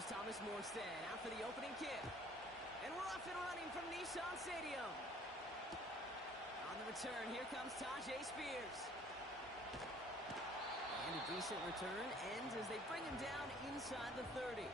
Here's Thomas Morstead out for the opening kick. And we're off and running from Nissan Stadium. On the return, here comes Tajay Spears. And a decent return ends as they bring him down inside the 30.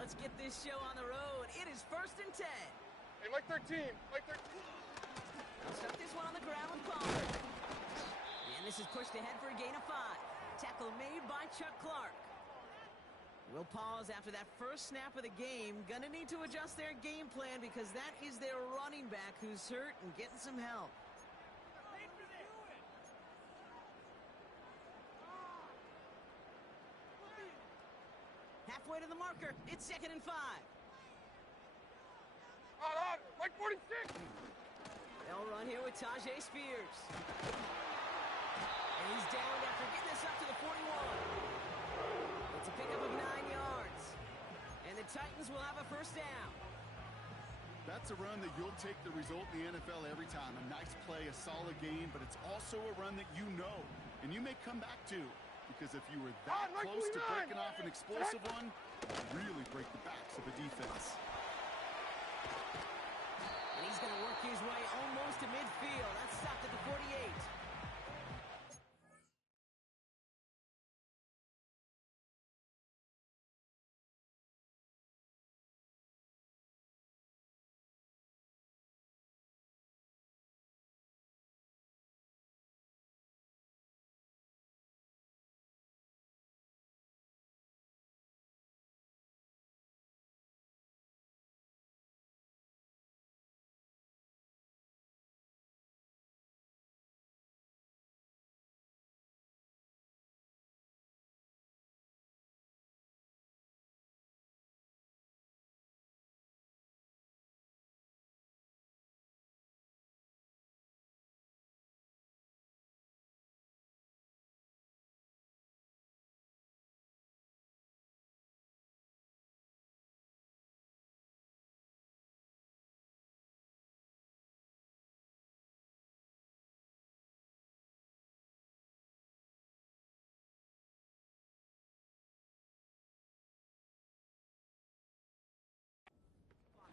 Let's get this show on the road. It is 1st and 10. Hey, Mike 13. Mike 13. I'll stuff this one on the ground with Palmer. And this is pushed ahead for a gain of 5. Tackle made by Chuck Clark. We'll pause after that first snap of the game. Gonna need to adjust their game plan because that is their running back who's hurt and getting some help. Halfway to the marker. It's 2nd and 5. On, Mike 46. They'll run here with Tajay Spears. And he's down after getting this up to the 41. It's a pickup of 9 yards. And the Titans will have a first down. That's a run that you'll take the result in the NFL every time. A nice play, a solid game, but it's also a run that you know, and you may come back to. Because if you were that close to breaking off an explosive one, really break the backs of the defense. And he's going to work his way almost to midfield. That's stopped at the 48.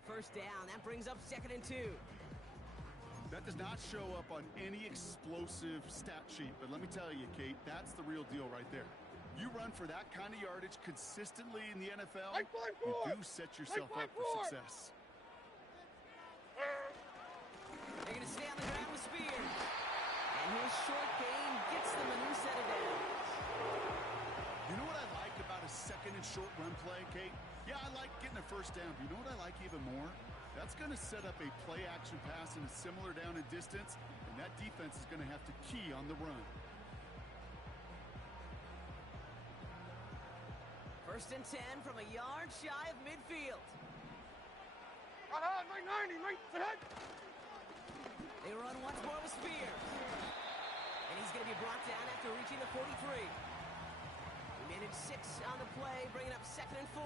First down. That brings up 2nd and 2. That does not show up on any explosive stat sheet, but let me tell you, Kate, that's the real deal right there. You run for that kind of yardage consistently in the NFL, you do set yourself up for success. They're going to stay on the ground with Spears. And his short gain gets them a new set of downs. You know what I like about a 2nd and short run play, Kate? Yeah, I like getting a first down, but you know what I like even more? That's going to set up a play-action pass in a similar down and distance, and that defense is going to have to key on the run. 1st and 10 from a yard shy of midfield. On, Mike 90, Mike ahead. They run once more with Spears. And he's going to be brought down after reaching the 43. We managed 6 on the play, bringing up 2nd and 4.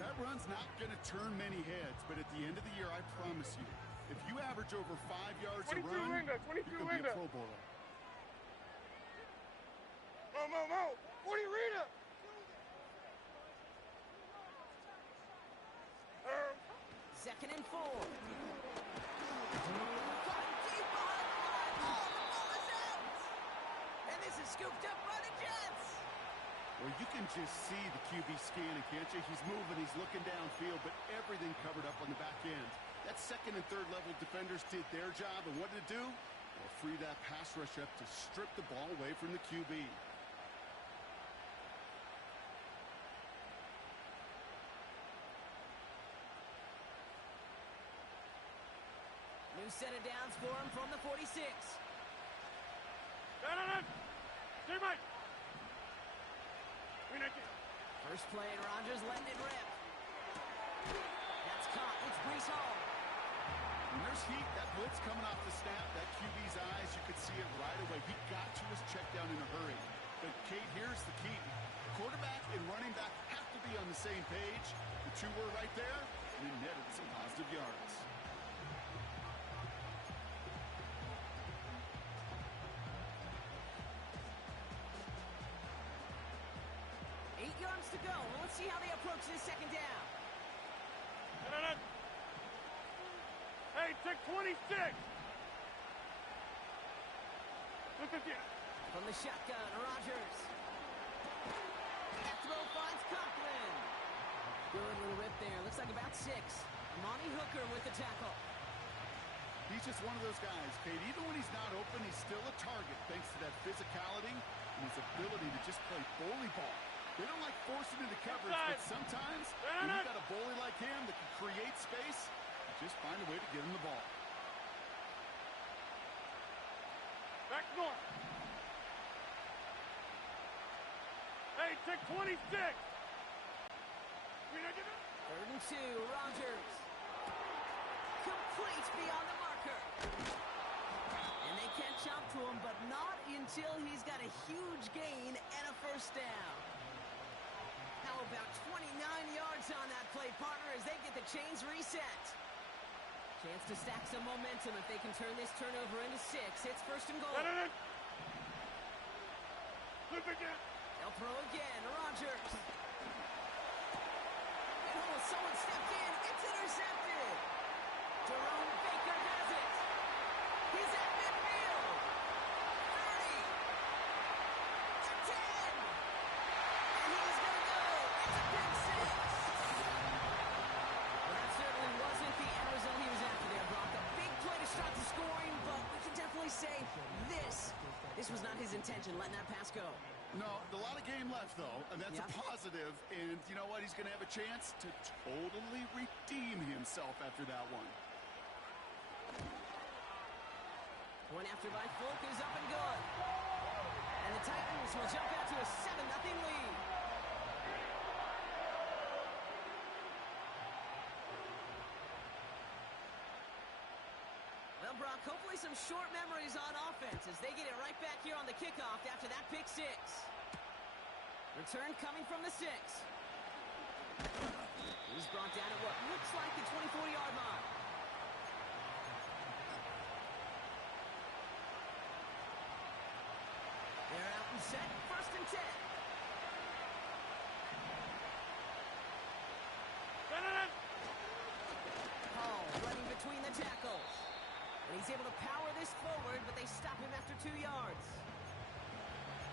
That run's not going to turn many heads, but at the end of the year, I promise you, if you average over 5 yards a run, you're going to be a Pro Bowler. Mo, 40 Rita. 2nd and 4. And this is scooped up by the Jets. Well, you can just see the QB scanning, can't you? He's moving, he's looking downfield, but everything covered up on the back end. That 2nd and 3rd level defenders did their job, and what did it do? Well, free that pass rush up to strip the ball away from the QB. New set of downs for him from the 46. Stay Mike. First play, and Rodgers letting it rip. That's caught. It's Rees Hall. When there's heat, that blitz coming off the snap, that QB's eyes, you could see it right away. He got to his check down in a hurry. But, Kate, here's the key. Quarterback and running back have to be on the same page. The two were right there, and it netted some positive yards. 8 yards to go. Well, let's see how they approach this second down. Hey, take 26. From the shotgun, Rodgers. That throw finds Coughlin. Good little rip there. Looks like about 6. Monty Hooker with the tackle. He's just one of those guys, Kate. Even when he's not open, he's still a target thanks to that physicality and his ability to just play bully ball. They don't like forcing into coverage, but sometimes when you got a bully like him that can create space, you just find a way to get him the ball. Back north. Hey, take 26. 3rd and 2, Rodgers. Complete beyond the marker. And they can't jump to him, but not until he's got a huge gain and a first down. How about 29 yards on that play, partner, as they get the chains reset. Chance to stack some momentum if they can turn this turnover into 6. It's 1st and goal. Flip again. They'll throw again. Rodgers. Oh, someone stepped in. It's intercepted. Jerome Baker has it. He's at midfield. 30. To 10. And he's going to go. It's a big 6. Well, that certainly wasn't the end result he was after there, Brock. A big play to start the scoring, but we can definitely say this was not his intention, letting that pass go. No, a lot of game left, though, and that's a positive. And you know what? He's going to have a chance to totally redeem himself after that one. One after by Folk is up and good. And the Titans will jump out to a 7-0 lead. Well, Brock, hopefully some short memories on offense as they get it right back here on the kickoff after that pick 6. Return coming from the 6. He's brought down at what looks like the 24-yard line. They're out and set. 1st and 10. Hall running between the tackles. And he's able to power this forward, but they stop him after 2 yards.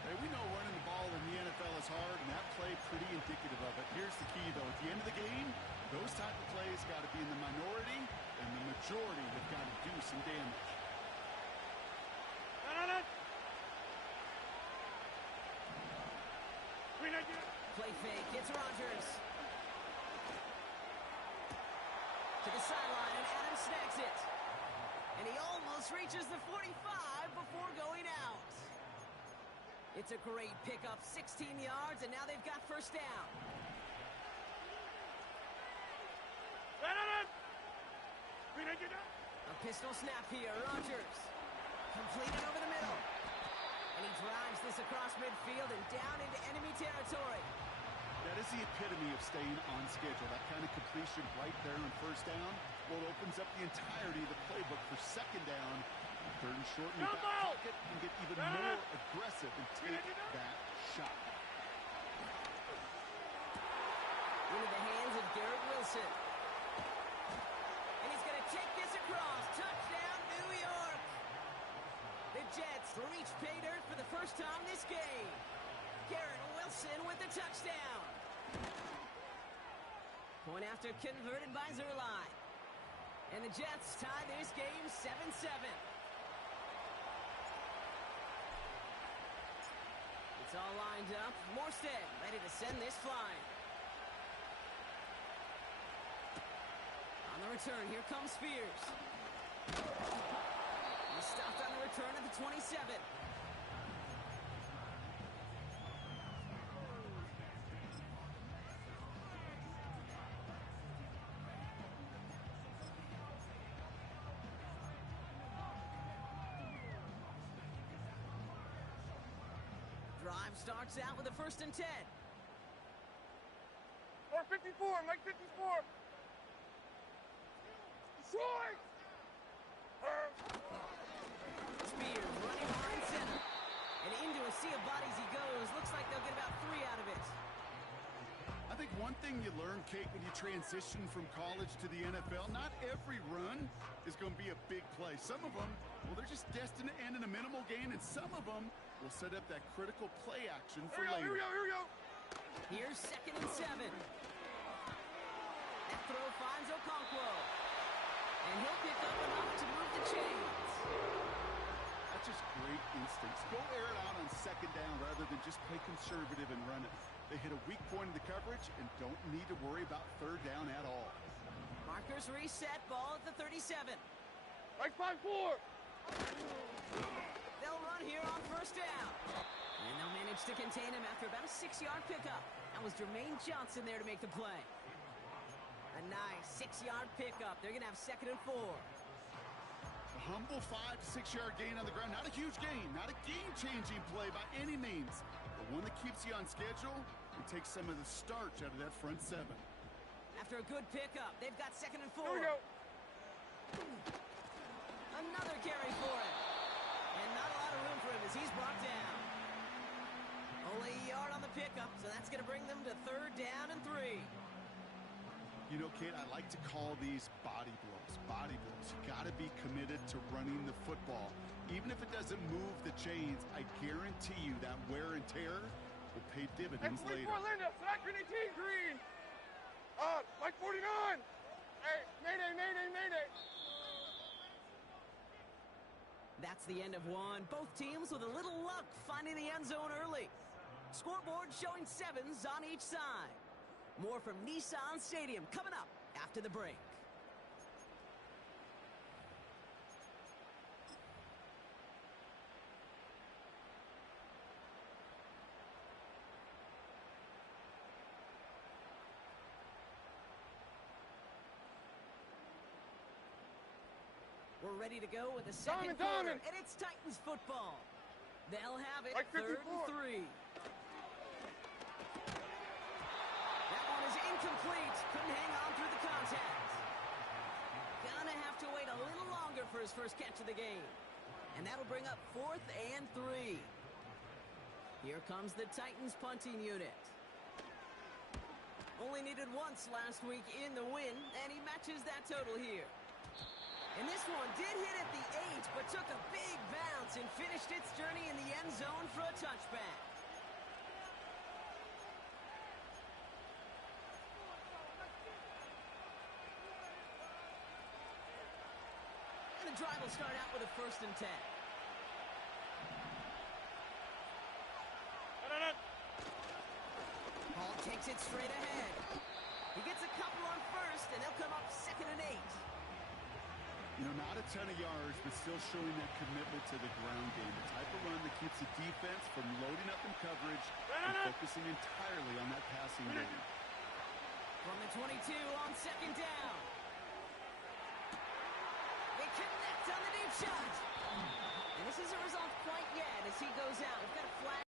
Hey, we know running the ball in the NFL is hard, and that play pretty indicative of it. Here's the key, though. At the end of the game, those type of plays got to be in the minority, and the majority have got to do some damage. Play fake. It's Rodgers. To the sideline, and Adams snags it. And he almost reaches the 45 before going out. It's a great pickup, 16 yards, and now they've got 1st down. A pistol snap here, Rodgers. Completed over the middle. And he drives this across midfield and down into enemy territory. That is the epitome of staying on schedule. That kind of completion right there on 1st down. Well, it opens up the entirety of the playbook for 2nd down. 3rd and short in the back pocket and get even more aggressive and take that shot. Into the hands of Garrett Wilson. And he's going to take this across. Touchdown, New York. The Jets reach pay dirt for the first time this game. Garrett Wilson with the touchdown. Point after converted by Zerline. And the Jets tie this game 7-7. It's all lined up. Morstead ready to send this flying. On the return, here comes Spears. He's stopped on the return at the 27. Drive starts out with a 1st and 10. Or 54, Mike 54. Short! Spears running behind center. And into a sea of bodies he goes. Looks like they'll get about 3 out of it. I think one thing you learn, Kate, when you transition from college to the NFL, not every run is going to be a big play. Some of them, well, they're just destined to end in a minimal gain, and some of them will set up that critical play action for later. Here we go. Here's 2nd and 7. That throw finds Okonkwo. And he'll pick up enough to move the chains. That's just great instincts. Go air it out on 2nd down rather than just play conservative and run it. They hit a weak point in the coverage and don't need to worry about 3rd down at all. Markers reset, ball at the 37. Mike 5-4. They'll run here on 1st down. And they'll manage to contain him after about a 6-yard pickup. That was Jermaine Johnson there to make the play. A nice 6-yard pickup. They're going to have 2nd and 4. A humble 5 to 6-yard gain on the ground. Not a huge gain. Not a game-changing play by any means. But one that keeps you on schedule and takes some of the starch out of that front 7. After a good pickup, they've got 2nd and 4. Here we go. Another carry for him. And not a lot of room for him as he's brought down. Only a yard on the pickup, so that's going to bring them to 3rd down and 3. You know, Kate, I like to call these body blows. Body blows. You got to be committed to running the football. Even if it doesn't move the chains, I guarantee you that wear and tear will pay dividends later. Linda, sack 18, green. Mike 49. Hey, Mayday. That's the end of one. Both teams with a little luck finding the end zone early. Scoreboard showing 7s on each side. More from Nissan Stadium coming up after the break. We're ready to go with the second quarter, and it's Titans football. They'll have it, 3rd and 3. That one is incomplete. Couldn't hang on through the contact. Gonna have to wait a little longer for his first catch of the game. And that'll bring up 4th and 3. Here comes the Titans punting unit. Only needed once last week in the win, and he matches that total here. And this one did hit at the 8, but took a big bounce and finished its journey in the end zone for a touchback. And the drive will start out with a 1st and 10. Hall takes it straight ahead. He gets a couple on 1st, and they'll come up 2nd and 8. You know, not a ton of yards, but still showing that commitment to the ground game. The type of run that keeps the defense from loading up in coverage and focusing entirely on that passing game. From the 22 on 2nd down. They connect on the deep shot. And this isn't resolved quite yet as he goes out. We've got a flag.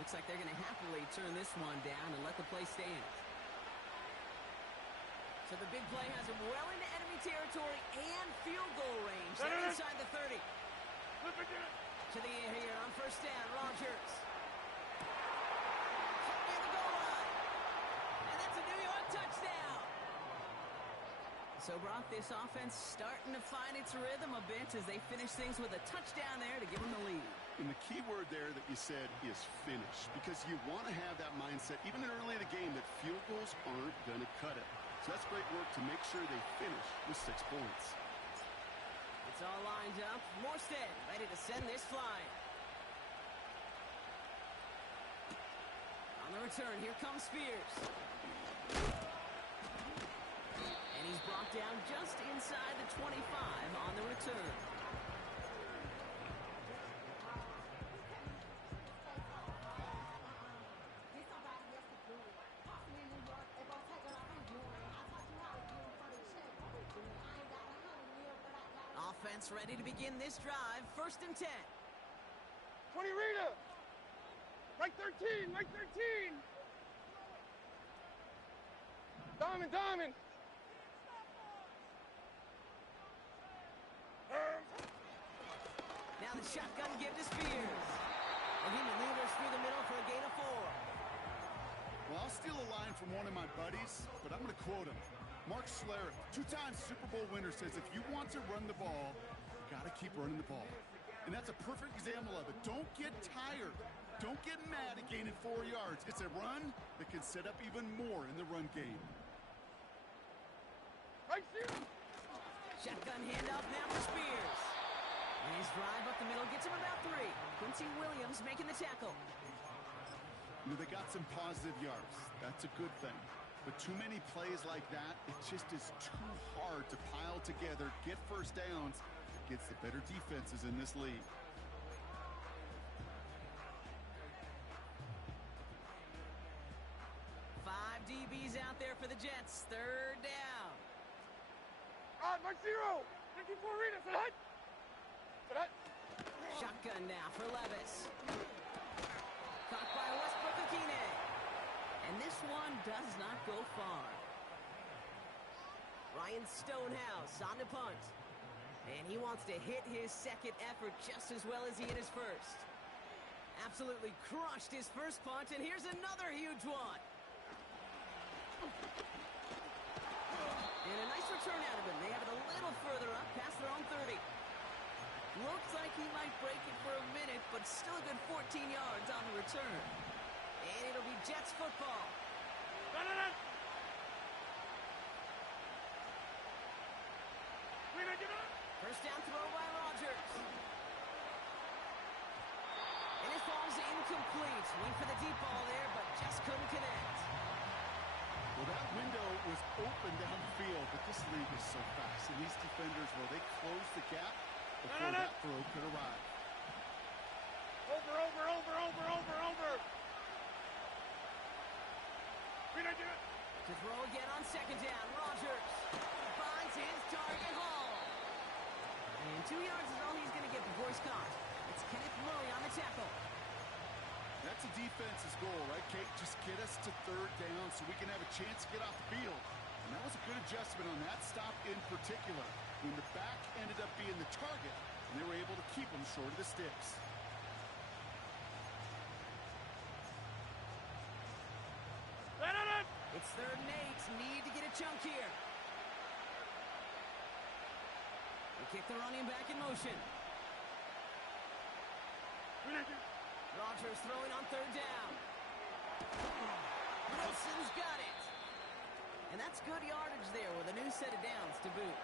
Looks like they're going to happily turn this one down and let the play stand. So the big play has him well into enemy territory and field goal range. They're inside the 30. To the air here on 1st down, Rodgers. Near the goal line. And that's a New York touchdown. So, Brock, this offense starting to find its rhythm a bit as they finish things with a touchdown there to give them the lead. And the key word there that you said is finish, because you want to have that mindset, even early in the game, that field goals aren't going to cut it. So that's great work to make sure they finish with 6 points. It's all lined up. Morstead ready to send this flying. On the return, here comes Spears. And he's brought down just inside the 25 on the return. Offense ready to begin this drive. 1st and 10. 20 Rita. Right 13, right 13. Diamond. Now the shotgun give to Spears. And he maneuvers through the middle for a gain of 4. Well, I'll steal a line from one of my buddies, but I'm going to quote him. Mark Schlereth, 2-time Super Bowl winner, says if you want to run the ball, you got to keep running the ball. And that's a perfect example of it. Don't get tired. Don't get mad at gaining 4 yards. It's a run that can set up even more in the run game. Right here. Shotgun handoff now for Spears. And his drive up the middle gets him about 3. Quincy Williams making the tackle. You know, they got some positive yards. That's a good thing. But too many plays like that, it just is too hard to pile together, get first downs against the better defenses in this league. Five DBs out there for the Jets. 3rd down. Right 0. 54 Rita. For that. Shotgun now for Levis. Caught by Westbrook Akine. And this one does not go far. Ryan Stonehouse on the punt. And he wants to hit his second effort just as well as he hit his first. Absolutely crushed his first punt, and here's another huge one. And a nice return out of him. They have it a little further up, past their own 30. Looks like he might break it for a minute, but still a good 14 yards on the return. And it'll be Jets football. First down throw by Rodgers. And his ball's incomplete. Went for the deep ball there, but just couldn't connect. Well, that window was open down the field, but this league is so fast. And these defenders, well, they close the gap before that throw could arrive. Over. To throw again on 2nd down. Rodgers finds his target Hall. And 2 yards is all he's going to get before he's caught. It's Kenneth Murray on the tackle. That's a defense's goal, right, Kate? Just get us to 3rd down so we can have a chance to get off the field. And that was a good adjustment on that stop in particular, when the back ended up being the target, and they were able to keep him short of the sticks. It's 3rd and 8. Need to get a chunk here. They kick the running back in motion. Rodgers throwing on 3rd down. Wilson's got it. And that's good yardage there with a new set of downs to boot.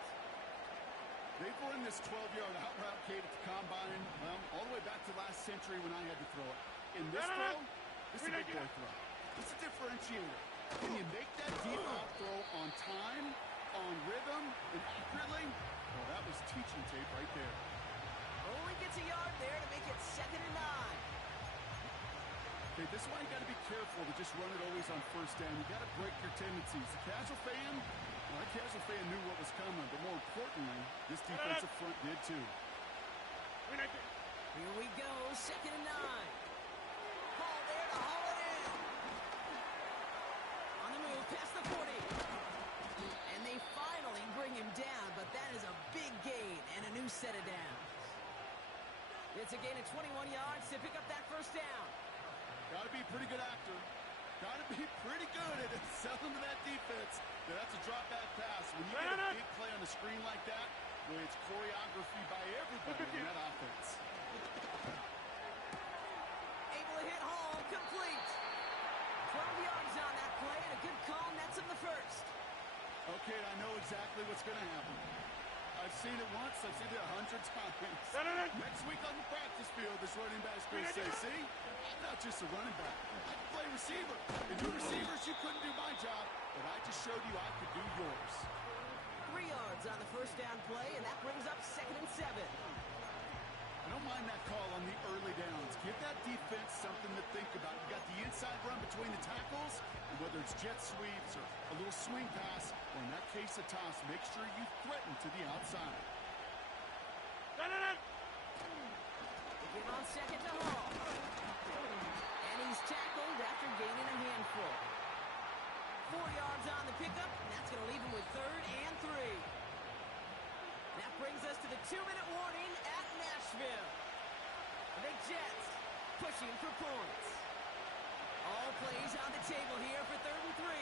They've run this 12-yard out route, Kate, at the combine, well, all the way back to last century when I had to throw it. In this throw, this is a big boy throw. It's a differentiator. Can you make that deep out throw on time, on rhythm, and accurately? Well, that was teaching tape right there. Only gets a yard there to make it 2nd and 9. Okay, this is why you got to be careful to just run it always on 1st down. You got to break your tendencies. The casual fan, well, that casual fan knew what was coming, but more importantly, this defensive front did too. Here we go, 2nd and 9. Ball there to haul it in. On the move, past the 40. And they finally bring him down, but that is a big gain and a new set of downs. It's a gain of 21 yards to pick up that 1st down. Got to be a pretty good actor. Got to be pretty good at selling to that defense. That's a drop back pass. When you get a big play on the screen like that, well, it's choreography by everybody in that offense. Able to hit Hall, complete. 12 yards on that play, and a good call nets him the 1st. Okay, I know exactly what's going to happen. I've seen it once, I've seen it 100 times. Next week on the practice field, this running back's going to say, see, I'm not just a running back. I can play receiver. And you receivers, you couldn't do my job, but I just showed you I could do yours. 3 yards on the 1st down play, and that brings up 2nd and 7. I don't mind that call on the early downs. Give that defense something to think about. You got the inside run between the tackles, and whether it's jet sweeps or a little swing pass, or in that case a toss, make sure you threaten to the outside. They give on second to Hall. And he's tackled after gaining a handful. 4 yards on the pickup, and that's going to leave him with 3rd and 3. That brings us to the 2-minute warning at Nashville. The Jets pushing for points. All plays on the table here for 3rd and 3.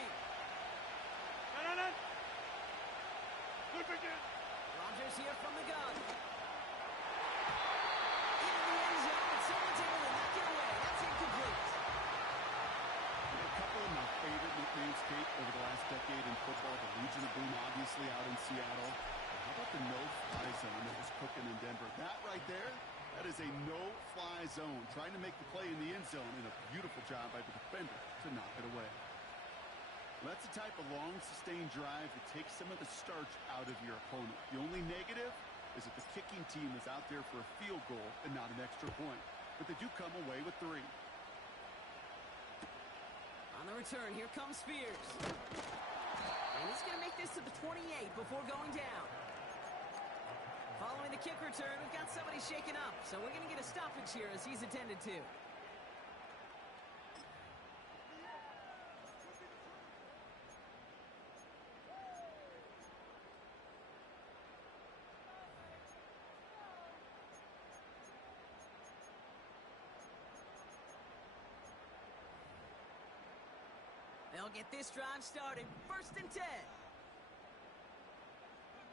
Rodgers here from the gun. Into the end zone, and someone's able to knock it away. That's incomplete. A couple of my favorite nicknames, Kate, over the last decade in football. The Legion of Boom, obviously, out in Seattle. How about the no-fly zone that was cooking in Denver? That right there, that is a no-fly zone. Trying to make the play in the end zone, and a beautiful job by the defender to knock it away. That's the type of long, sustained drive that takes some of the starch out of your opponent. The only negative is that the kicking team is out there for a field goal and not an extra point. But they do come away with 3. On the return, here comes Spears. And he's going to make this to the 28 before going down. Following the kick return, we've got somebody shaken up. So we're going to get a stoppage here as he's attended to. They'll get this drive started. 1st and 10.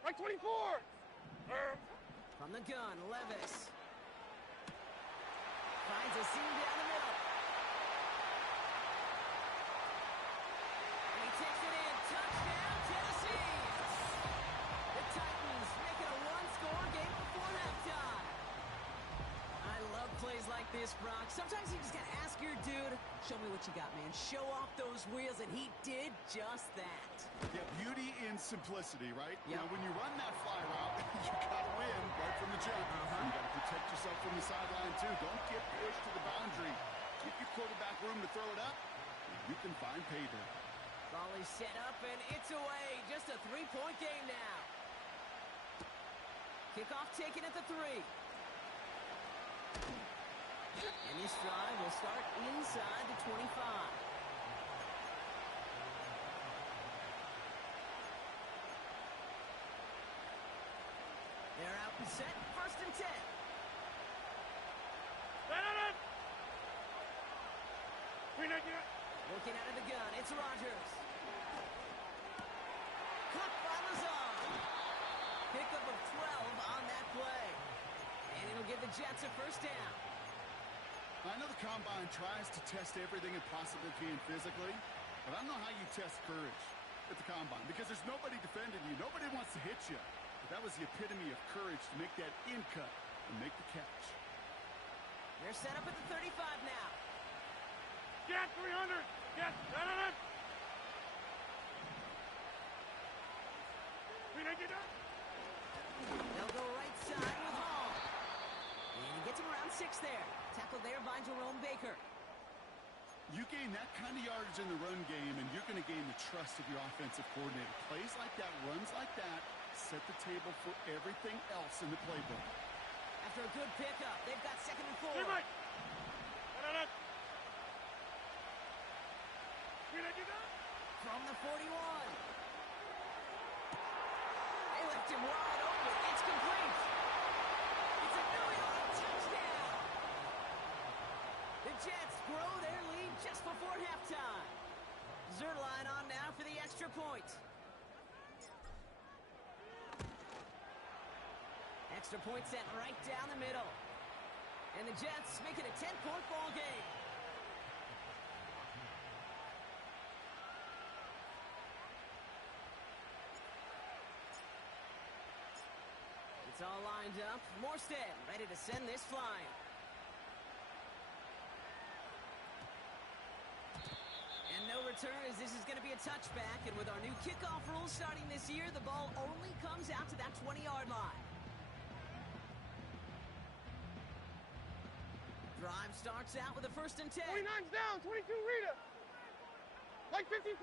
Right 24. From the gun, Levis. Finds a seam down the middle. And he takes it in. Touchdown, Tennessee. The Titans make it a 1-score game before halftime. I love plays like this, Brock. Sometimes you just got to ask your dude, show me what you got, man. Show off those wheels, and he did just that. Yeah, beauty in simplicity, right? Yep. Now, when you run that fly route, you got to win right from the jump. You got to protect yourself from the sideline, too. Don't get pushed to the boundary. Give your quarterback room to throw it up. You can find pay there. Ball is set up, and it's away. Just a 3-point game now. Kickoff taken at the 3. And this drive will start inside the 25. They're out and set. 1st and 10. Looking out of the gun, it's Rodgers. Caught by Lazard. Pickup of 12 on that play. And it'll give the Jets a 1st down. I know the Combine tries to test everything it possibly can physically, but I don't know how you test courage at the Combine because there's nobody defending you. Nobody wants to hit you. But that was the epitome of courage to make that in cut and make the catch. They're set up at the 35 now. Get 300. Get 300. They'll go right side with Hall. And he gets him around 6 there. Tackled there by Jerome Baker. You gain that kind of yardage in the run game, and you're going to gain the trust of your offensive coordinator. Plays like that, runs like that, set the table for everything else in the playbook. After a good pickup, they've got 2nd and 4. From the 41. They left him wide open. It's complete. It's a New York touchdown. The Jets grow their lead just before halftime. Zerline on now for the extra point. Extra point sent right down the middle. And the Jets make it a 10-point ball game. It's all lined up. Morstead ready to send this flying. And no return as this is going to be a touchback. And with our new kickoff rules starting this year, the ball only comes out to that 20-yard line. Drive starts out with a 1st and 10. 29's down. 22 Rita. Like 54.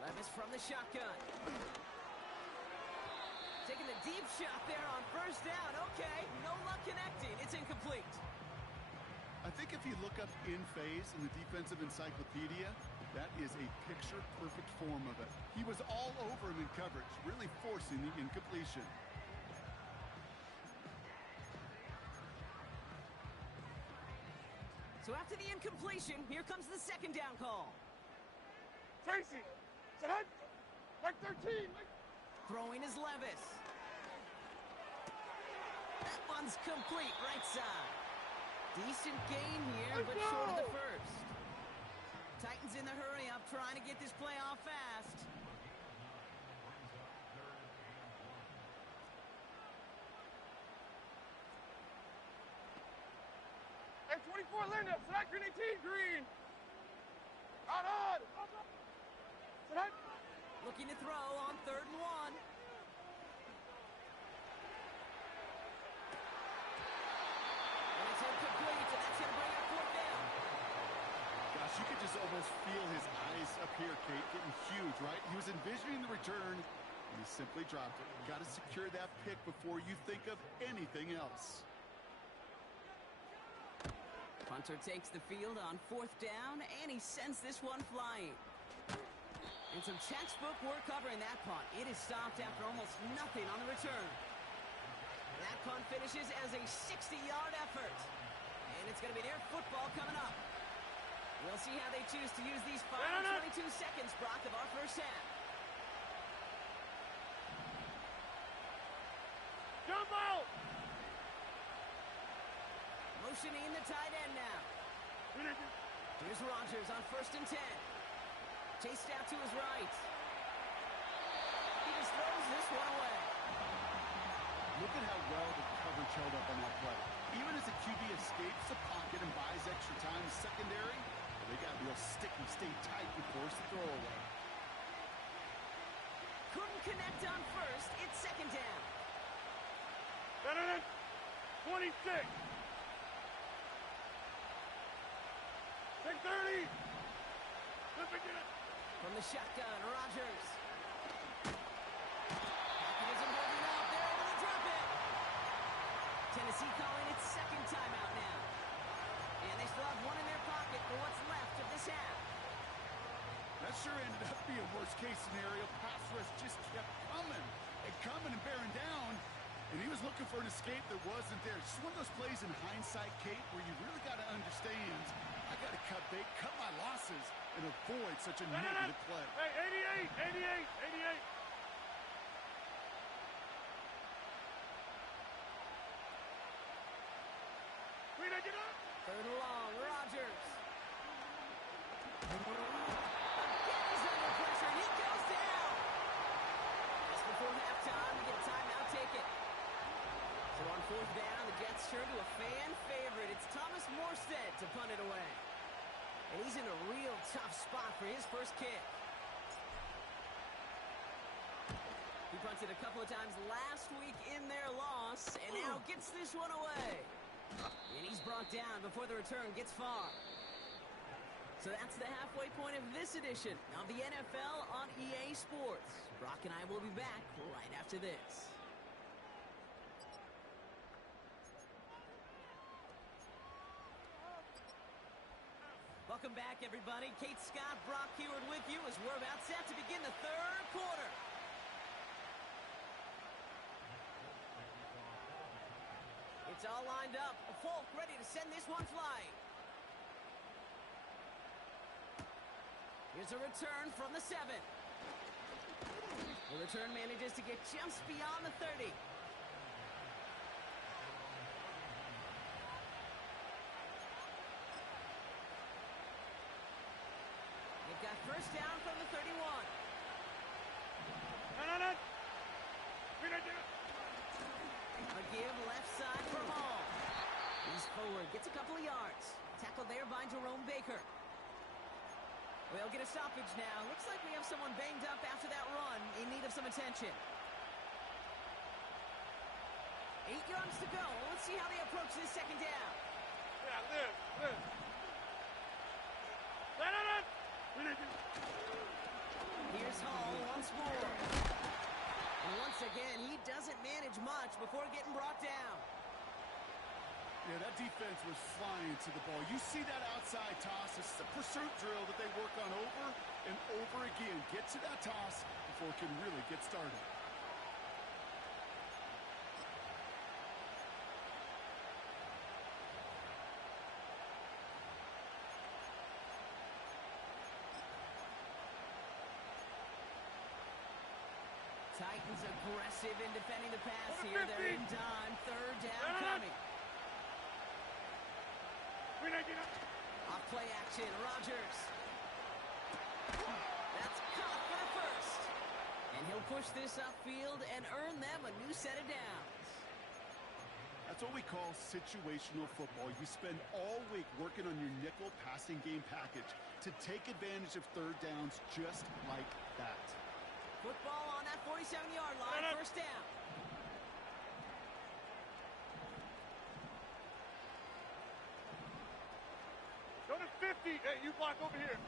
Levis from the shotgun. Taking the deep shot there on first down. Okay, no luck connecting. It's incomplete. I think if you look up in phase in the defensive encyclopedia, that is a picture-perfect form of it. He was all over him in coverage, really forcing the incompletion. So after the incompletion, here comes the second down call. Tracy, set up. Like 13. Throwing is Levis. That one's complete, right side. Decent gain here, but short of the first. Titans in the hurry-up, trying to get this play off fast. Hey, 24 Linda, select 18 green. On. Select. Looking to throw on 3rd and 1. And it's incomplete, so that's going to bring up 4th down. Gosh, you could just almost feel his eyes up here, Kate, getting huge, right? He was envisioning the return, and he simply dropped it. Got to secure that pick before you think of anything else. Punter takes the field on 4th down, and he sends this one flying. And some textbook work covering that punt. It is stopped after almost nothing on the return. That punt finishes as a 60-yard effort. And it's going to be their football coming up. We'll see how they choose to use these final 22 seconds, Brock, of our first half. Jump out. Motioning the tight end now. Here's Rodgers on 1st and 10. Chased out to his right. He just throws this one away. Look at how well the coverage held up on that play. Even as the QB escapes the pocket and buys extra time secondary, they got real sticky, stay tight and force the throw away. Couldn't connect on 1st. It's 2nd down. 26. 6:30. From the shotgun, Rodgers. Pocket isn't holding up. They're able to drop it. Tennessee calling its 2nd timeout now. And they still have one in their pocket for what's left of this half. That sure ended up being worst-case scenario. Pass rush just kept coming and bearing down. And he was looking for an escape that wasn't there. Just one of those plays in hindsight, Kate, where you really got to understand, I got to cut bait, cut my losses, and avoid such a negative play. Hey, 88. Wait, get up. 3rd and long, Rodgers. Again, he's under pressure, and he goes down. Just before halftime, we get a timeout, take it. So on 4th down, the Jets turn to a fan favorite. It's Thomas Morstead to punt it away. And he's in a real tough spot for his first kick. He punted a couple of times last week in their loss, and now gets this one away. And he's brought down before the return gets far. So that's the halfway point of this edition of the NFL on EA Sports. Brock and I will be back right after this. Welcome back, everybody. Kate Scott, Brock Heward with you as we're about set to begin the 3rd quarter. It's all lined up. Folk ready to send this one flying. Here's a return from the 7. The return manages to get just beyond the 30. They've got 1st down from the 31. A give left side for Hall. He's forward, gets a couple of yards. Tackled there by Jerome Baker. We'll get a stoppage now. Looks like we have someone banged up after that run, in need of some attention. 8 yards to go. Let's see how they approach this 2nd down. Yeah, live. Here's Hall once more. And once again. He doesn't manage much before getting brought down. Yeah, that defense was flying to the ball. You see that outside toss. It's a pursuit drill that they work on over and over again. Get to that toss before it can really get started. Titans aggressive in defending the pass here. They're in dime. Third down coming. Off play action. Rodgers. That's caught for the first. And he'll push this upfield and earn them a new set of downs. That's what we call situational football. You spend all week working on your nickel passing game package to take advantage of third downs just like that. Football on that 47-yard line. First down. Go to 50. Hey, you block over here.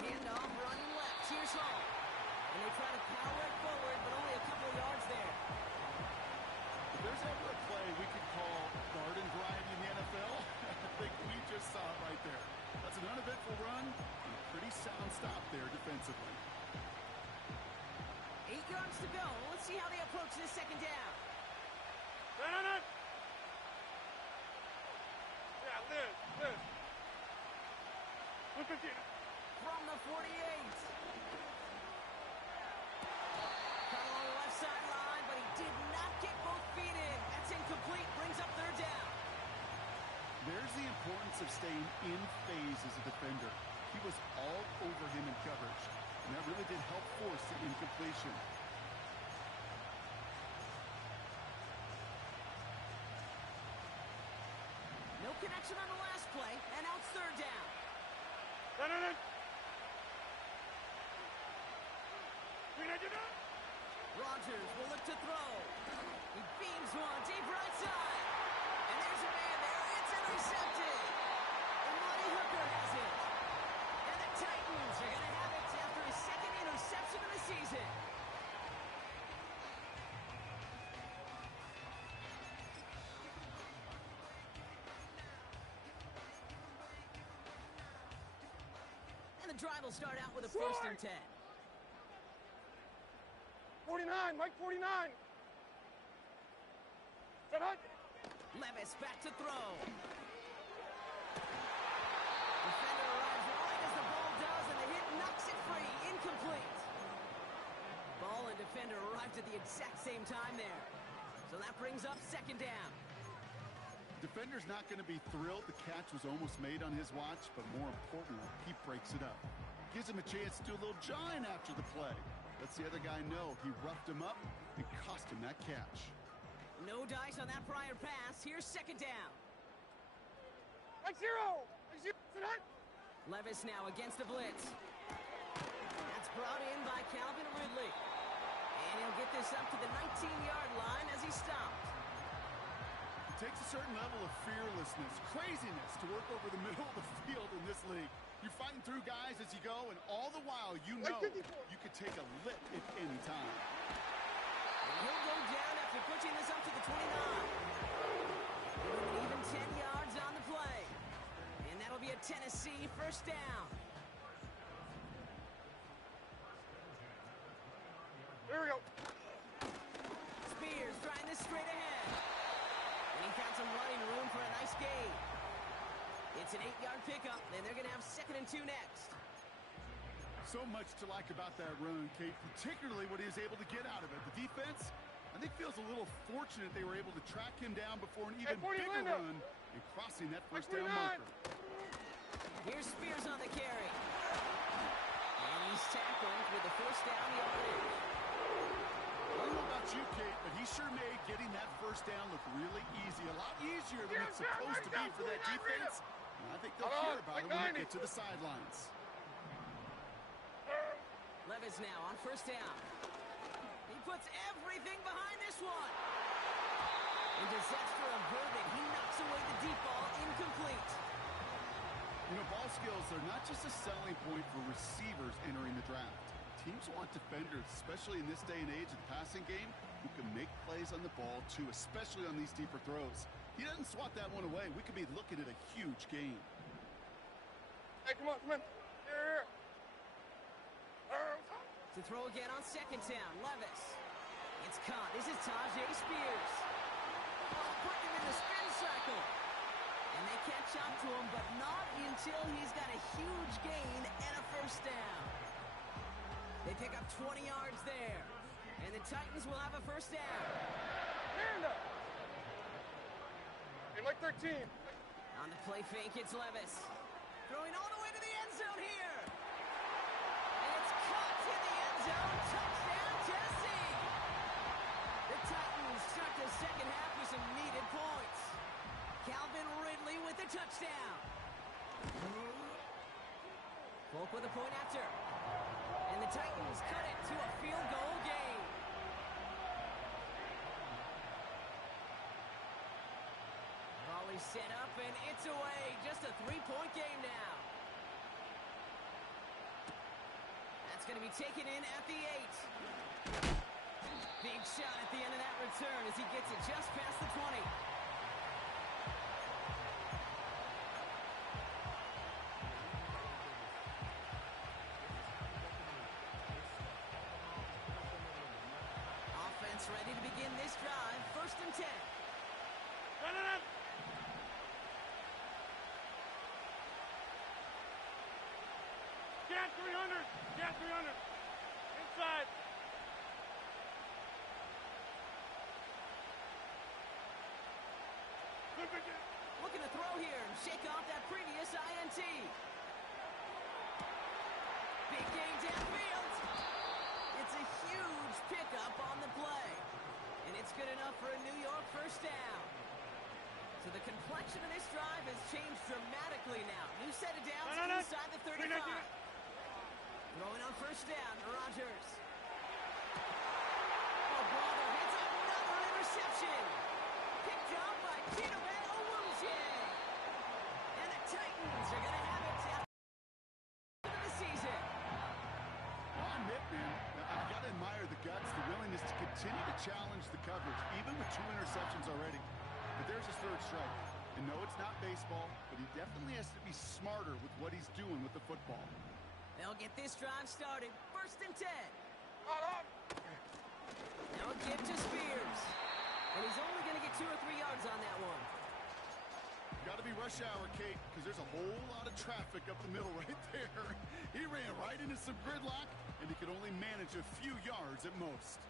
Handoff running left. Here's Hall. And they try to power it forward, but only a couple of yards there. If there's ever a play we could call garden variety in the NFL, I think we just saw it right there. That's an uneventful run and a pretty sound stop there defensively. 8 yards to go. Let's see how they approach this second down. No. Yeah, Liz. Look at you. From the 48. Cut along the left sideline, but he did not get both feet in. That's incomplete. Brings up third down. There's the importance of staying in phase as a defender. He was all over him in coverage, and that really did help force the incompletion. No connection on the last play, and now it's third down. No. Rodgers will look to throw. He beams one deep right side. And there's a man there. It's intercepted. And Monty Hooker has it. And the Titans are going to have it after his second interception of the season. And the drive will start out with a 1st and 10. 49, Mike 49. Set hut. Levis back to throw. Defender arrives right as the ball does, and the hit knocks it free. Incomplete. Ball and defender arrived at the exact same time there. So that brings up second down. Defender's not going to be thrilled the catch was almost made on his watch, but more importantly, he breaks it up. Gives him a chance to do a little jawing after the play. Lets the other guy know he roughed him up and cost him that catch. No dice on that prior pass. Here's second down. Like zero. Set hut. Levis now against the blitz. That's brought in by Calvin Ridley. And he'll get this up to the 19-yard line as he stopped. It takes a certain level of fearlessness, craziness to work over the middle of the field in this league. You're fighting through guys as you go, and all the while you know you could take a lick at any time. And he'll go down after pushing this up to the 29. With an even 10 yards on the play. And that'll be a Tennessee first down. Here we go. Spears trying this straight ahead. And he found some running room for a nice gain. It's an 8-yard pickup, and they're going to have 2nd and 2 next. So much to like about that run, Kate, particularly what he was able to get out of it. The defense, I think, feels a little fortunate they were able to track him down before an even bigger run and crossing that first down marker. Here's Spears on the carry. And he's tackled with the first down yardage. I don't know about you, Kate, but he sure made getting that first down look really easy. A lot easier than it's supposed to be for that defense. And I think they'll hear about it when they get to the sidelines. Levis now on first down. He puts everything behind this one. And disaster averted. He knocks away the deep ball, incomplete. You know, ball skills are not just a selling point for receivers entering the draft. Teams want defenders, especially in this day and age of the passing game, who can make plays on the ball, too, especially on these deeper throws. He doesn't swat that one away. We could be looking at a huge game. Hey, come on, come on. Here. To throw again on second down, Levis. It's caught. This is Tajay Spears. Oh, putting him in the spin cycle. And they catch up to him, but not until he's got a huge gain and a first down. They pick up 20 yards there. And the Titans will have a first down. Hand up. Hey, Mike 13. On the play fake, it's Levis. Throwing all the way to the end zone here. And it's caught in the end zone. Touchdown, Tennessee. The Titans start the second half with some needed points. Calvin Ridley with the touchdown. Volk with a point after. And the Titans cut it to a field goal game. Volley set up and it's away. Just a 3-point game now. That's going to be taken in at the 8. Big shot at the end of that return as he gets it just past the 20. Ready to begin this drive. First and 10. Run it up. Get 300. Get 300. Inside. Looking to throw here and shake off that previous INT. Big game downfield. It's a huge pickup on the play. And it's good enough for a New York first down. So the complexion of this drive has changed dramatically now. New set of downs inside the 35. Throwing on first down, Rodgers. Oh, brother, hits another interception. Picked up by Chidobe Awuzie. And the Titans are going to have it at the end of the season. Well, I admit, man, I've got to admire the guts, the willingness to continue to challenge the coverage, even with 2 interceptions already. But there's his 3rd strike. And no, it's not baseball, but he definitely has to be smarter with what he's doing with the football. They'll get this drive started. First and 10. Now a give to Spears. And he's only going to get 2 or 3 yards on that one. Got to be rush hour, Kate, because there's a whole lot of traffic up the middle right there. He ran right into some gridlock, and he could only manage a few yards at most.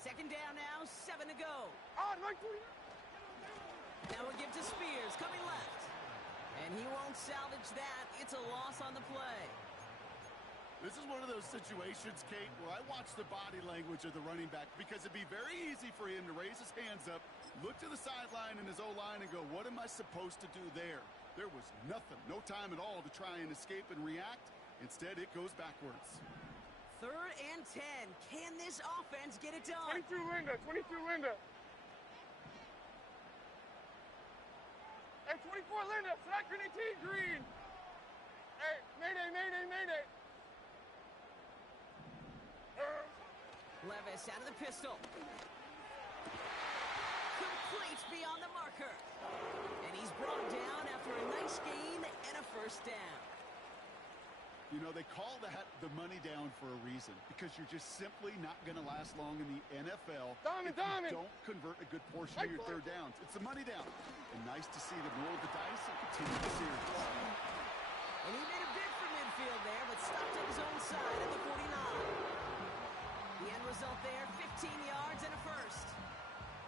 Second down now, 7 to go. Now a give to Spears, coming left. And he won't salvage that. It's a loss on the play. This is one of those situations, Kate, where I watch the body language of the running back because it'd be very easy for him to raise his hands up, look to the sideline in his O-line and go, what am I supposed to do there? There was nothing, no time at all to try and escape and react. Instead, it goes backwards. 3rd and 10. Can this offense get it done? 22 Linda, 22 Linda. Hey, 24 Linda, Slack Grenade T Green. Hey, mayday, mayday, mayday. Levis out of the pistol. Complete beyond the marker. And he's brought down after a nice gain and a first down. You know, they call that the money down for a reason, because you're just simply not going to last long in the NFL if you don't convert a good portion of your 3rd downs. It's the money down. And nice to see them roll the dice and continue the series. And he made a bid for midfield there, but stopped at his own side at the 49. The end result there, 15 yards and a first.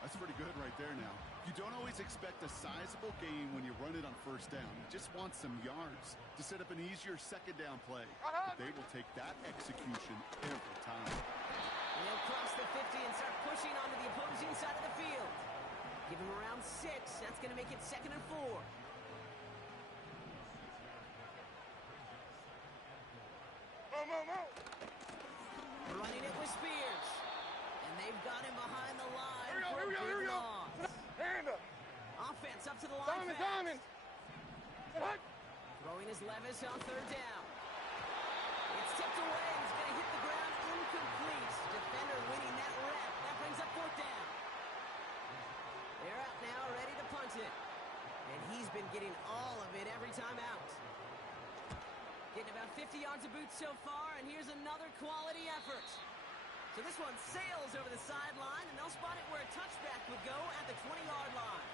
That's pretty good right there now. You don't always expect a sizable gain when you run it on first down. You just want some yards to set up an easier second down play. But they will take that execution every time. And they'll cross the 50 and start pushing onto the opposing side of the field. Give him around 6. That's going to make it 2nd and 4. Running it with Spears. And they've got him behind the line for a big loss. Hand up. Offense up to the line fast. Throwing his Levis on third down. It's tipped away. He's going to hit the ground incomplete. Defender winning that rep. That brings up fourth down. They're out now, ready to punt it. And he's been getting all of it every time out. Getting about 50 yards of boot so far, and here's another quality effort. So this one sails over the sideline, and they'll spot it where a touchback would go at the 20-yard line.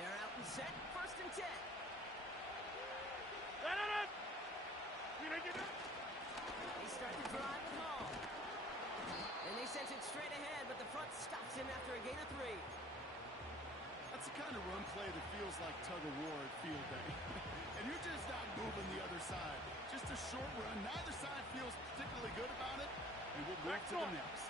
They're out and set, first and 10. They start the drive with Hall. And they sent it straight ahead, but the front stops him after a gain of 3. That's the kind of run play that feels like tug-of-war at field day. And you're just not moving the other side. Just a short run. Neither side feels particularly good about it. And we'll move to the next.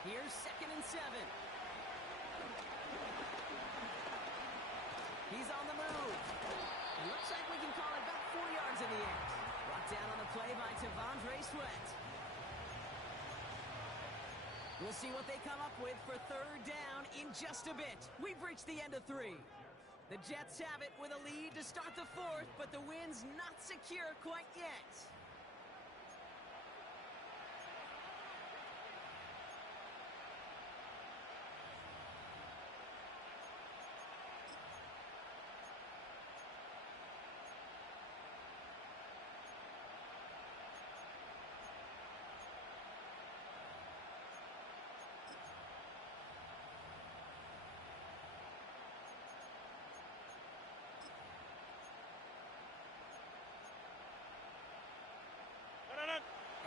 Here's second and 7. He's on the move. Looks like we can call it about 4 yards in the air. Brought down on the play by Tavondre Sweat. We'll see what they come up with for third down in just a bit. We've reached the end of 3. The Jets have it with a lead to start the fourth, but the win's not secure quite yet.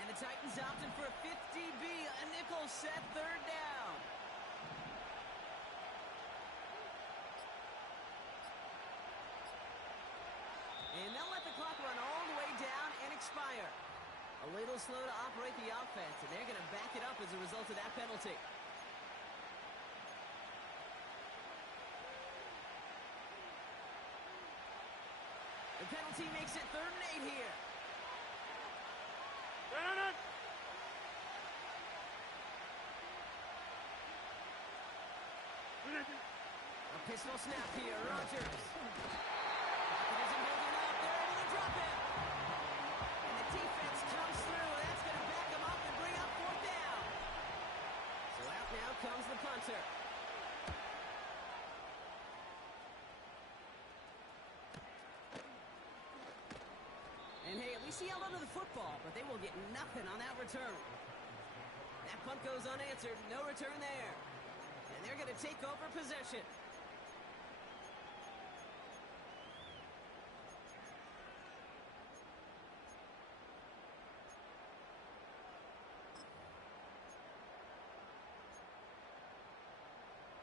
And the Titans opted for a 50B, a nickel set, third down. And they'll let the clock run all the way down and expire. A little slow to operate the offense, and they're going to back it up as a result of that penalty. The penalty makes it 3rd and 8 here. A pistol snap here, Rodgers. Pocket isn't holding up, they're able to drop him. And the defense comes through, and that's going to back him up and bring up 4th down. So out now comes the punter. And hey, at least he held onto the football, but they will get nothing on that return. That punt goes unanswered, no return there. And they're going to take over possession.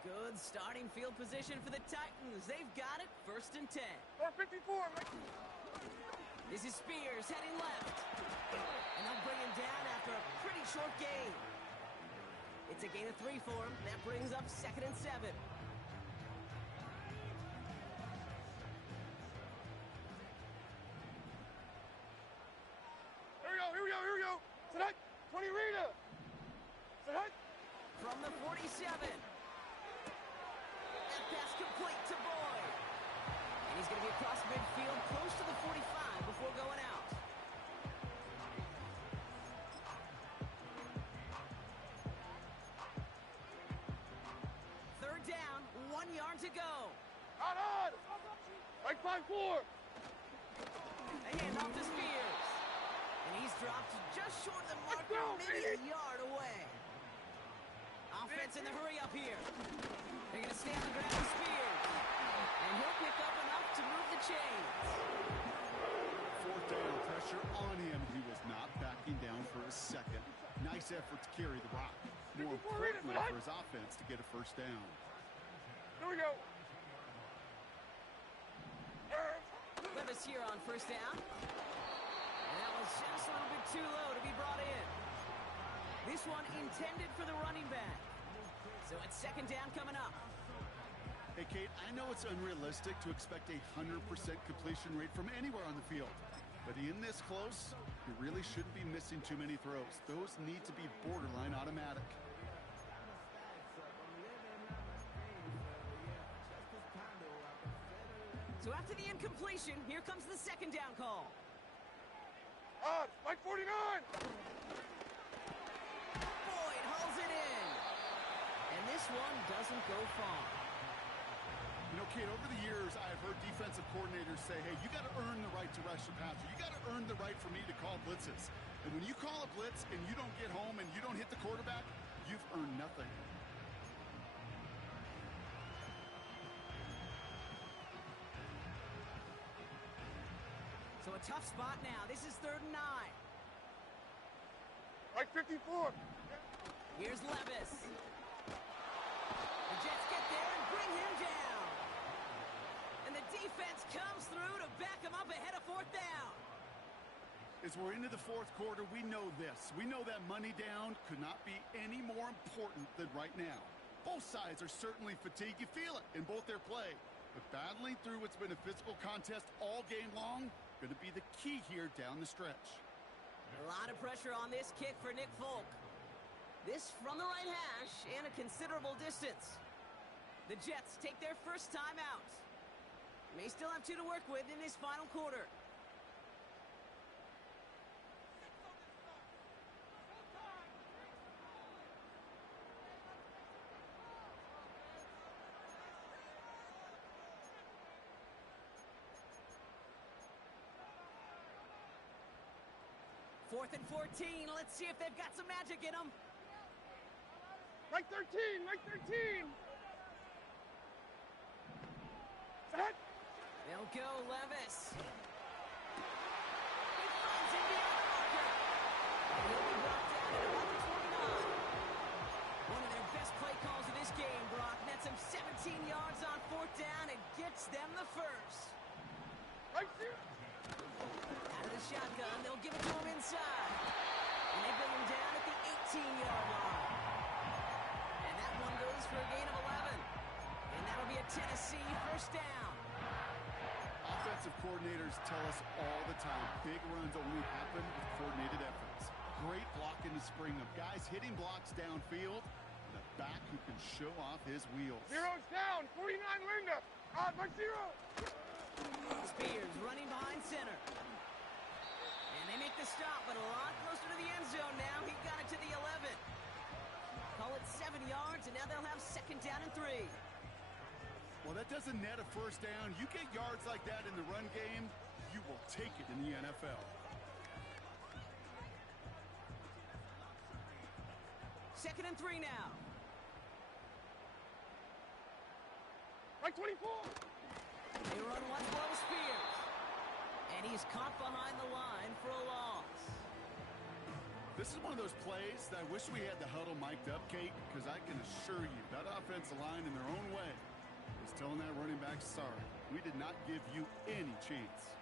Good starting field position for the Titans. They've got it, 1st and 10. 454. This is Spears heading left. And they'll bring him down after a pretty short gain. It's a gain of 3 for him. That brings up 2nd and 7. Here we go. Tonight, 20 Rita. Tonight. From the 47. That pass complete to Boyd. And he's going to be across midfield, close to the 45 before going out. Third down, 1 yard to go. On. Right 5-4. A handoff to Spears. And he's dropped just short of the marker, maybe a yard away. Offense in the hurry up here. They're going to stay on the ground with Spears. And he'll pick up enough to move the chains. 4th down, pressure on him. He was not backing down for a second. Nice effort to carry the rock. More importantly for his offense to get a 1st down. Here we go. Levis here on 1st down. And that was just a little bit too low to be brought in. This one intended for the running back. So it's 2nd down coming up. Hey, Kate, I know it's unrealistic to expect a 100% completion rate from anywhere on the field. But in this close, you really shouldn't be missing too many throws. Those need to be borderline automatic. So after the incompletion, here comes the second down call. Spike 49! Boyd hauls it in. And this one doesn't go far. You know, Kate, over the years, I've heard defensive coordinators say, hey, you got to earn the right to rush the passer. You got to earn the right for me to call blitzes. And when you call a blitz and you don't get home and you don't hit the quarterback, you've earned nothing. So a tough spot now. This is 3rd and 9. Right 54. Here's Levis. The Jets get there and bring him down. And the defense comes through to back him up ahead of 4th down. As we're into the 4th quarter, we know this. We know that money down could not be any more important than right now. Both sides are certainly fatigued. You feel it in both their play. But battling through what's been a physical contest all game long, going to be the key here down the stretch. A lot of pressure on this kick for Nick Folk. This from the right hash and a considerable distance. The Jets take their first time out. May still have 2 to work with in this final quarter. Fourth and 14. Let's see if they've got some magic in them. Right 13, right 13. Set. They'll go Levis. He finds Indiana marker. And he'll be brought down at about the 29. One of their best play calls of this game, Brock. Nets him 17 yards on 4th down and gets them the first. Right here. Out of the shotgun, they'll give it to him inside. And they bring him down at the 18-yard line. And that one goes for a gain of 11. And that'll be a Tennessee first down. Offensive coordinators tell us all the time, big runs only happen with coordinated efforts. Great block in the spring of guys hitting blocks downfield, and a back who can show off his wheels. Zero's down. 49 Linda. Right 0. Spears running behind center. And they make the stop, but a lot closer to the end zone now. He got it to the 11. Call it 7 yards, and now they'll have 2nd down and 3. Well, that doesn't net a first down. You get yards like that in the run game, you will take it in the NFL. 2nd and 3 now. Right 24. They run one blow Spears. And he's caught behind the line for a loss. This is one of those plays that I wish we had the huddle mic'd up, Kate, because I can assure you that offensive line in their own way is telling that running back, sorry, we did not give you any chance.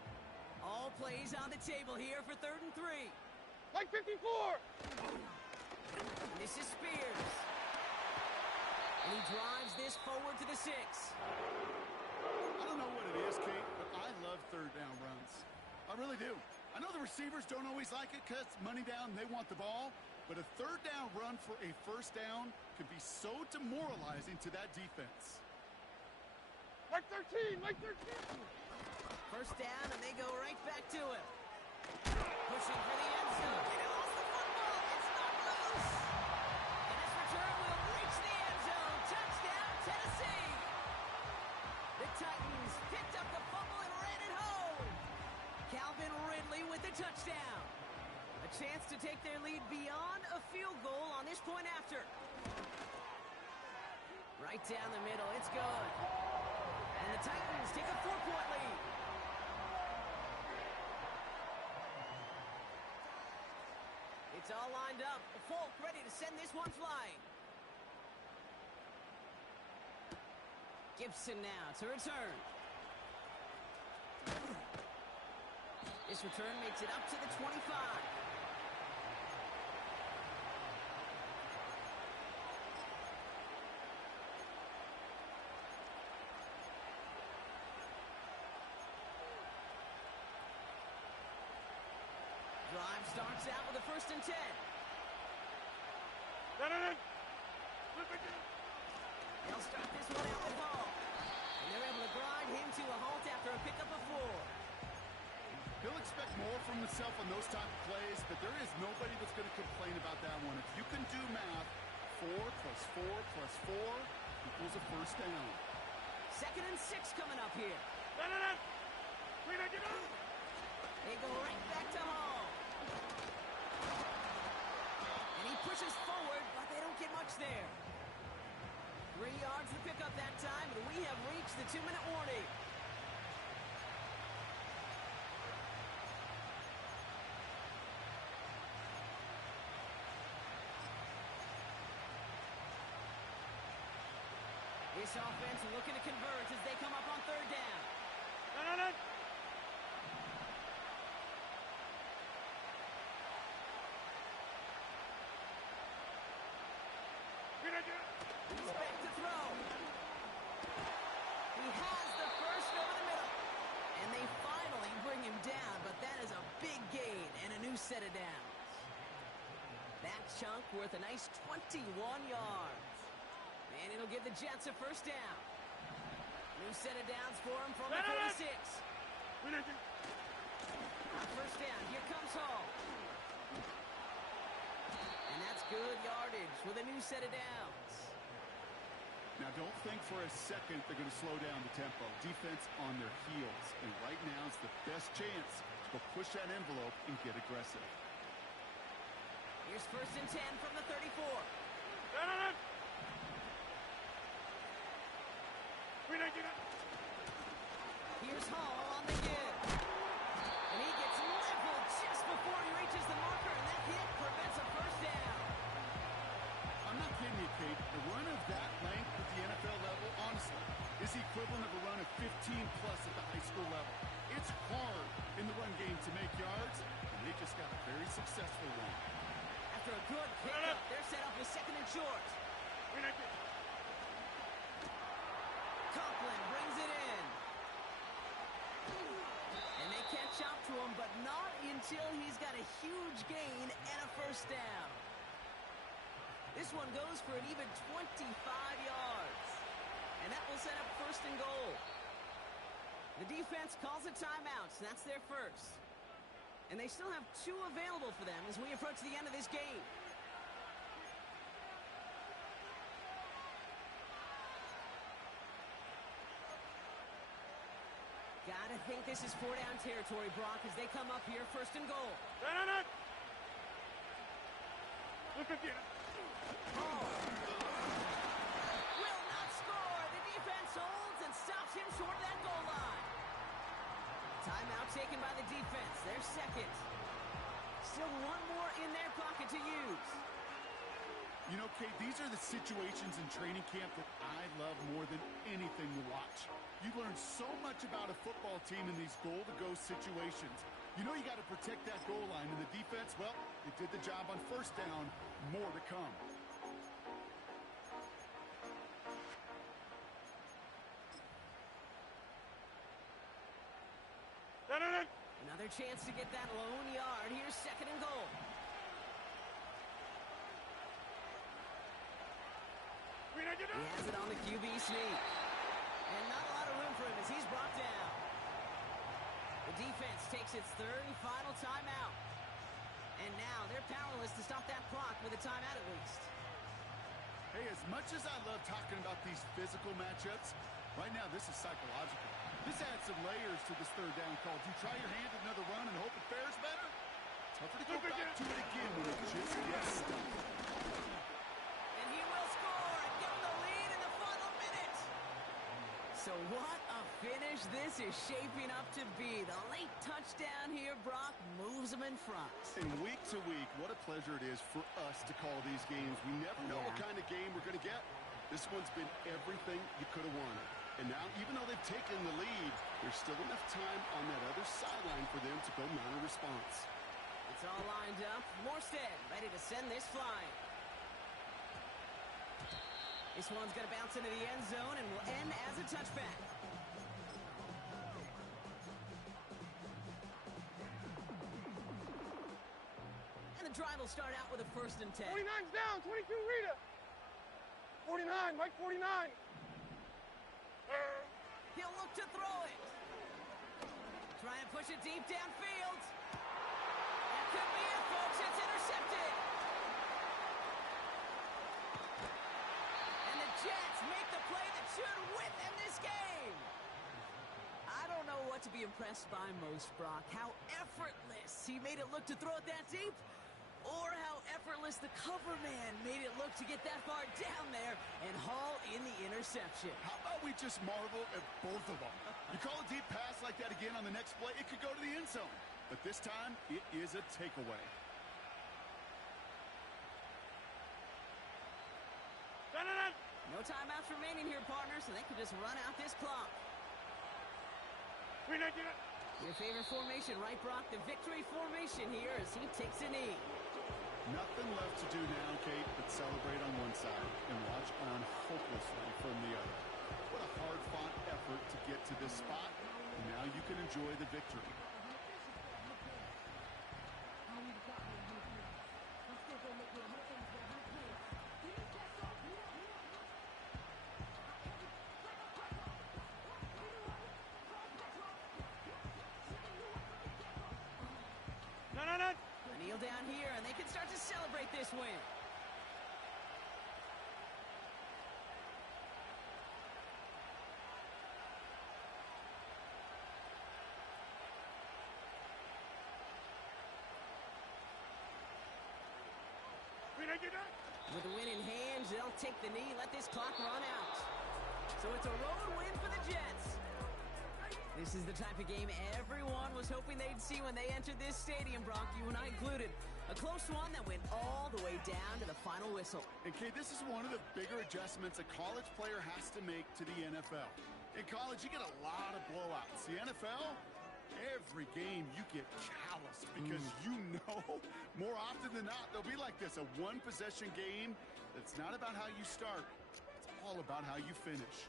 All plays on the table here for 3rd and 3. Right 54. This is Spears. And he drives this forward to the 6. I don't know what it is, Kate, but I love 3rd down runs. I really do. I know the receivers don't always like it because money down, they want the ball, but a 3rd down run for a first down could be so demoralizing to that defense. Right 13, right 13. First down, and they go right back to him. Pushing for the end zone. They lost the football. It's not loose. And this return will reach the end zone. Touchdown, Tennessee. The Titans picked up the fumble and ran it home. Calvin Ridley with the touchdown. A chance to take their lead beyond a field goal on this point after. Right down the middle. It's good. And the Titans take a 4-point lead. It's all lined up. Folk ready to send this one flying. Gibson now to return. This return makes it up to the 25. Drive starts out with a 1st and 10. No. They'll start this one out with ball. And they're able to grind him to a halt after a pickup of 4. He'll expect more from himself on those type of plays, but there is nobody that's going to complain about that one. If you can do math, 4 plus 4 plus 4 equals a first down. 2nd and 6 coming up here. They go right back to Hall. And he pushes forward, but they don't get much there. 3 yards to pick up that time, and we have reached the 2-minute warning. This offense looking to convert as they come up on 3rd down. He's back to throw. He has the first over the middle. And they finally bring him down, but that is a big gain and a new set of downs. That chunk worth a nice 21 yards. And it'll give the Jets a first down. New set of downs for him from the 46. On first down, here comes Hall. And that's good yardage with a new set of downs. Now, don't think for a second they're going to slow down the tempo. Defense on their heels. And right now is the best chance to push that envelope and get aggressive. Here's 1st and 10 from the 34. Here's Hall on the give. And he gets leveled just before he reaches the marker, and that hit prevents a first down. I'm not kidding you, Kate. The run of that length at the NFL level, honestly, is the equivalent of a run of 15-plus at the high school level. It's hard in the run game to make yards, and they just got a very successful one. After a good pickup, they're set up with 2nd and short. Conklin brings it in. And they catch up to him, but not until he's got a huge gain and a first down. This one goes for an even 25 yards. And that will set up 1st and goal. The defense calls a timeout, so that's their first. And they still have 2 available for them as we approach the end of this game. Gotta think this is 4-down territory, Brock, as they come up here 1st and goal. Will not score. The defense holds and stops him short of that goal line. Timeout taken by the defense. Their 2nd. Still 1 more in their pocket to use. You know, Kate, these are the situations in training camp that I love more than anything to watch. You learn so much about a football team in these goal-to-go situations. You know you got to protect that goal line, and the defense, well, they did the job on 1st down. More to come. Another chance to get that lone yard. Here's 2nd and goal. He has it on the QB sneak. And not a lot of room for him as he's brought down. The defense takes its 3rd and final timeout. And now they're powerless to stop that clock with a timeout at least. Hey, as much as I love talking about these physical matchups, right now this is psychological. This adds some layers to this 3rd down call. Do you try your hand at another run and hope it fares better? Tougher to go back to it again when it just gets stuck. And he will score and give him the lead in the final minute. So what a finish this is shaping up to be. The late touchdown here, Brock, moves them in front. And week to week, what a pleasure it is for us to call these games. We never know what kind of game we're going to get. This one's been everything you could have wanted. And now, even though they've taken the lead, there's still enough time on that other sideline for them to go mount a response. It's all lined up. Morstead ready to send this flying. This one's going to bounce into the end zone and will end as a touchback. And the drive will start out with a 1st and 10. 49's down, 22 Rita. 49, Mike 49. He'll look to throw it. Trying to push it deep downfield. That could be it, folks. It's intercepted. And the Jets make the play that should win them this game. I don't know what to be impressed by most, Brock. How effortless he made it look to throw it that deep, or how effortless the cover man made it look to get that far down there and haul in the interception. How about we just marvel at both of them? You call a deep pass like that again on the next play, it could go to the end zone. But this time, it is a takeaway. No timeouts remaining here, partner, so they can just run out this clock. Your favorite formation, right, Brock? The victory formation here as he takes a knee. Nothing left to do now, Kate, but celebrate on one side and watch on hopelessly from the other. What a hard-fought effort to get to this spot, and now you can enjoy the victory. A kneel down here, and they can start to celebrate this win. With the win in hand, they'll take the knee, let this clock run out. So it's a road win for the Jets. This is the type of game everyone was hoping they'd see when they entered this stadium, Brock, you and I included. A close one that went all the way down to the final whistle. And, Kate, this is one of the bigger adjustments a college player has to make to the NFL. In college, you get a lot of blowouts. The NFL, every game you get calloused because you know more often than not they'll be like this, a one-possession game that's not about how you start. It's all about how you finish.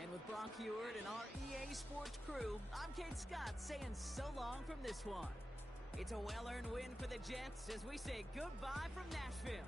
And with Brock Heward and our EA Sports crew, I'm Kate Scott saying so long from this one. It's a well-earned win for the Jets as we say goodbye from Nashville.